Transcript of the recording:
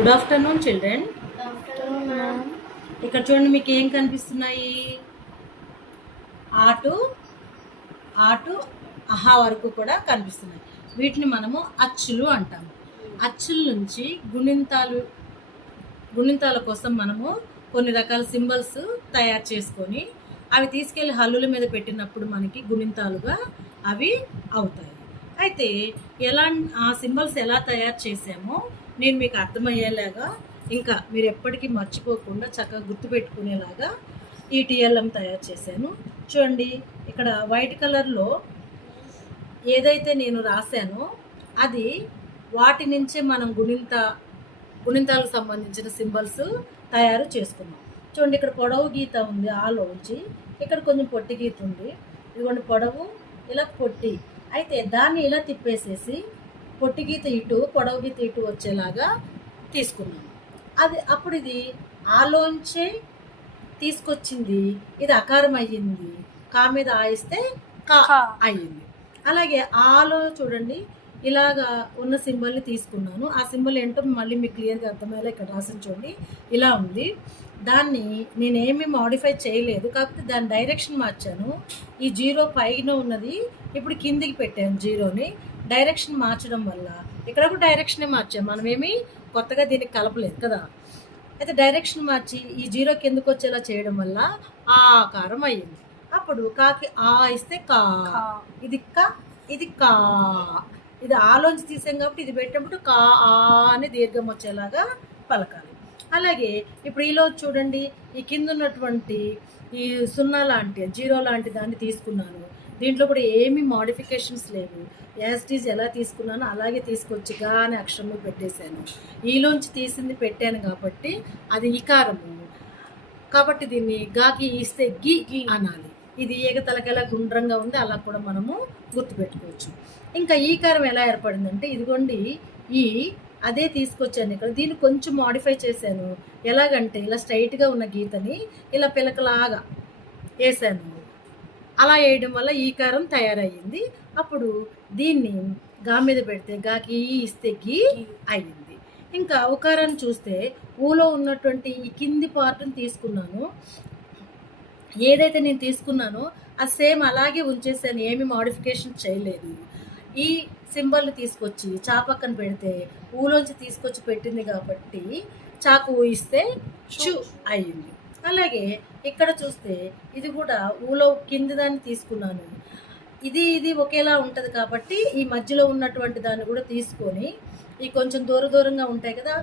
Good afternoon children. ఇక్కడ చూడండి, మీకు ఏం కనిపిస్తున్నాయి? ఆటు ఆటు అహా వరకు కూడా కనిపిస్తున్నాయి. వీటిని మనము అచ్చులు అంటాము. అచ్చుల నుంచి గుణింతాల కోసం మనము కొన్ని రకాల సింబల్స్ తయారు చేసుకొని అవి తీసుకెళ్ళి హల్లుల మీద పెట్టినప్పుడు మనకి గుణింతాలుగా అవి అవుతాయి. అయితే ఆ సింబల్స్ ఎలా తయారు చేసామో నేను మీకు అర్థమయ్యేలాగా, ఇంకా మీరు ఎప్పటికీ మర్చిపోకుండా చక్కగా గుర్తుపెట్టుకునేలాగా ఈ టీఎల్ఎం తయారు చేశాను. చూడండి, ఇక్కడ వైట్ కలర్లో ఏదైతే నేను రాశానో అది వాటి నుంచే మనం గుణింతాలకు సంబంధించిన సింబల్స్ తయారు చేసుకున్నాం. చూడండి, ఇక్కడ పొడవు గీత ఉంది ఆలోంచి, ఇక్కడ కొంచెం పొట్టి గీత ఉంది. ఇదిగోండి పొడవు, ఇలా పొట్టి. అయితే దాన్ని ఇలా తిప్పేసేసి పొట్టి గీత ఇటు, పొడవు గీత ఇటు వచ్చేలాగా తీసుకున్నాను. అప్పుడు ఇది ఆలోంచే తీసుకొచ్చింది, ఇది అకారం అయ్యింది. కా మీద ఆయిస్తే కా అయ్యింది. అలాగే ఆలో చూడండి, ఇలాగా ఉన్న సింబల్ని తీసుకున్నాను. ఆ సింబల్ ఏంటో మళ్ళీ మీకు క్లియర్గా అర్థమయ్యేలా ఇక్కడ రాసిన చూడండి, ఇలా ఉంది. దాన్ని నేనేమి మాడిఫై చేయలేదు, కాకపోతే దాని డైరెక్షన్ మార్చాను. ఈ జీరో పైన ఉన్నది ఇప్పుడు కిందికి పెట్టాను. జీరోని డైరెక్షన్ మార్చడం వల్ల ఇక్కడ కూడా డైరెక్షనే మార్చాము, మనమేమి కొత్తగా దీనికి కలపలేదు కదా. అయితే డైరెక్షన్ మార్చి ఈ జీరో కిందకు వచ్చేలా చేయడం వల్ల ఆకారం అయ్యింది. అప్పుడు కాకి ఆ ఇస్తే కా, ఇది కా, ఇది కా. ఇది ఆలోంచి తీసాం కాబట్టి ఇది పెట్టినప్పుడు కా ఆ అని దీర్ఘం వచ్చేలాగా పలకాలి. అలాగే ఇప్పుడు ఈలో చూడండి, ఈ కింద ఉన్నటువంటి ఈ సున్నా లాంటి జీరో లాంటి దాన్ని తీసుకున్నాను. దీంట్లో కూడా ఏమీ మోడిఫికేషన్స్ లేవు. యాజ్ ఇట్ ఈజ్ ఎలా తీసుకున్నానో అలాగే తీసుకొచ్చి గా అనే అక్షరంలో పెట్టేశాను. ఈలోంచి తీసింది పెట్టాను కాబట్టి అది ఈకారము, కాబట్టి దీన్ని గాకి ఇస్తే గి అనాలి. ఇది ఏకతలకెలా గుండ్రంగా ఉంది, అలా కూడా మనము గుర్తుపెట్టుకోవచ్చు. ఇంకా ఈకారం ఎలా ఏర్పడిందంటే ఇదిగోండి, ఈ అదే తీసుకొచ్చాను ఇక్కడ. దీన్ని కొంచెం మాడిఫై చేశాను. ఎలాగంటే ఇలా స్ట్రైట్గా ఉన్న గీతని ఇలా పిలకలాగా వేసాను. అలా వేయడం వల్ల ఈకారం తయారయ్యింది. అప్పుడు దీన్ని గా మీద పెడితే గాకి ఇస్తే గి అయ్యింది. ఇంకా ఉకారాన్ని చూస్తే ఊలో ఉన్నటువంటి ఈ కింది పార్ట్ని తీసుకున్నాను. ఏదైతే నేను తీసుకున్నానో అది సేమ్ అలాగే ఉంచేసాను, ఏమి మాడిఫికేషన్ చేయలేదు. ఈ సింబల్ని తీసుకొచ్చి చా పక్కన పెడితే ఊలోంచి తీసుకొచ్చి పెట్టింది కాబట్టి చాకు ఊయిస్తే చు అయ్యింది. అలాగే ఇక్కడ చూస్తే ఇది కూడా ఊలో కింది దాన్ని తీసుకున్నాను. ఇది ఒకేలా ఉంటుంది కాబట్టి ఈ మధ్యలో ఉన్నటువంటి దాన్ని కూడా తీసుకొని ఈ కొంచెం దూరంగా ఉంటాయి కదా,